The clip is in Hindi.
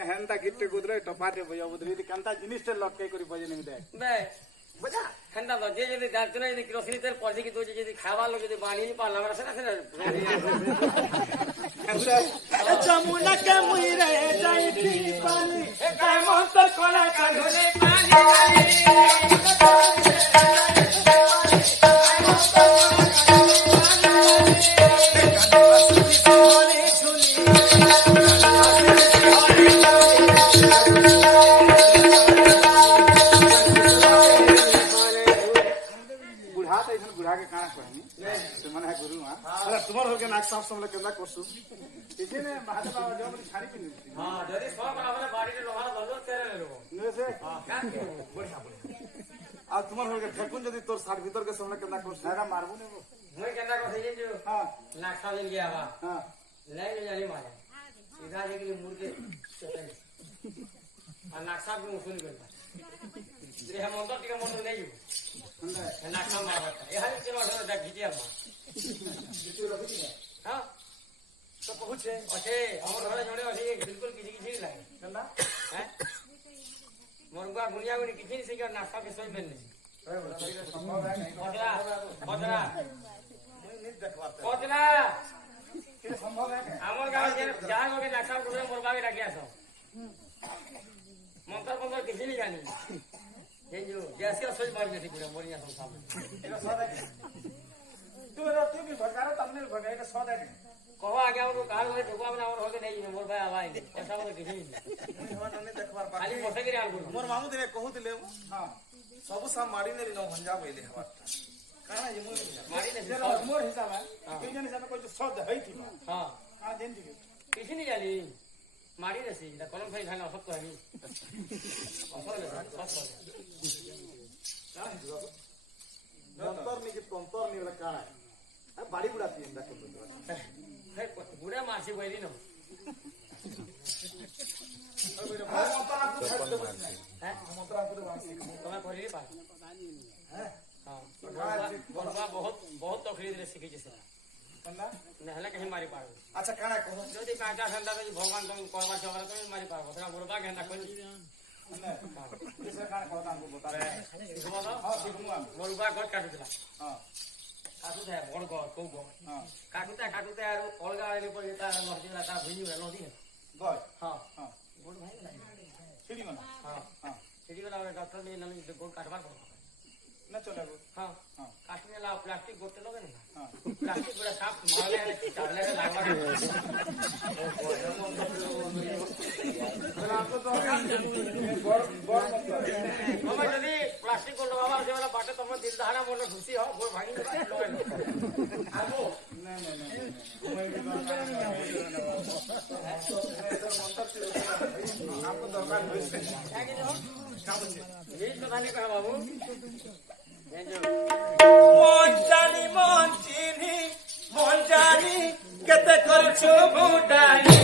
हेंता गिट्टे गुदरे टपाटे बजा उदरी कंता जिनिस ते लटके करी बजे नहीं दे बे बजा हेंता तो जे जे दातुना जे किरोसिनी तेल पड़सी की तो जे खावा लोग जे बाणी नहीं पाला हमरा से ना जमुना के मुई रे जाईती पानी काय मोहतर कोला काढूने पाणी तुम्हार होके नाक साफ समले केना करसु इसे ने महात्मा जो अपनी छाड़ी पिन हां जरी सो बराबर बाड़ी रे लोहारा दलो तेरे ले लो ने से हां का बढ़िया आ तुम्हार होके फेकुन जदी तोर साथ भीतर के समले केना करसु ना मारबो ने मैं केना को सही जो हां नाक सा ले गया बा हां ले जानी मारे सीधा जे के मुड़ के आ नाक सा को सुन गया रे हम अंदर टिका मन नहीं जो नाक सा मारता ए हाल चलो जा खिचिया मार हां तो पहुंचे अच्छे हमर घरे जोड़े अछि बिल्कुल किछि किछि नहीं लागे चंदा हैं मोरगा गुनिया गुनी किछि नहीं से नाश्ता के सोई पेन संभव है नहीं पतला पतला मैं नहीं देखवाते पतला के संभव है हमर गांव के जा हो के नाश्ता करे मोरगा के रखिया सो मंत्र मंत्र किछि नहीं जानी ये जो गैस के सोई मार देती पूरा मोरिया सब सामने ये सदा तू भी भगारो तमने भगाए के सदा है कहो आगे हमको कार में ढोका बना और होके नहीं मोर भाई आवाज ऐसा तो किछि नहीं हम नहीं देखवार खाली बसे के आल मोर मामू दिने कहूतिले हां सब सब मारी ने न भंजा पहिले हवा काना ये मारी ने मोर हिसाब है के जने सब कोई शब्द है थी हां हां देन थी किछि नहीं जानी मारी ने सी कलम भाई खाना सब तो है नंतर नि वाला काना है बाड़ी बुढ़ा थी इंदा के है बुढ़ा मासी बैरी न तुम्हें करी पा हां बहुत बहुत तकलीफ रे सीखी जैसे नहला कहीं मारी पार अच्छा काना कहो जदी काटा ठंडा तो भगवान तुम कहवा चवरा तो मारी पार बसरा बुढ़ा के ना कोई इसे काना कहो ताको बता रहे इसको ना हां सिखमुआ मोरबा कोट काटु दिला हां काटु दे बड़ गो को गो हां काटुते आरो अलगा आले पर ता नदी ता भुनी वाला नदी है गय हां हां बोल भाई ना सीढ़ी बना हां हां सीढ़ी वाला डॉक्टर ने नली गोल काटवा को न चलेगो हां हां काटने ला प्लास्टिक गोटे लोगे ना हां प्लास्टिक पूरा साफ मारले चालने के लागवा आपको तो बड़ मतलब हम यदि प्लास्टिक को लगावा से वाला बाटे तुम दिल दहाड़ा बोल खुशी हो गोल भागी लोगे आगो नहीं मैं भी आपको दरकार ये तो खाने का बाबू मन जानी केते करछु भूटानी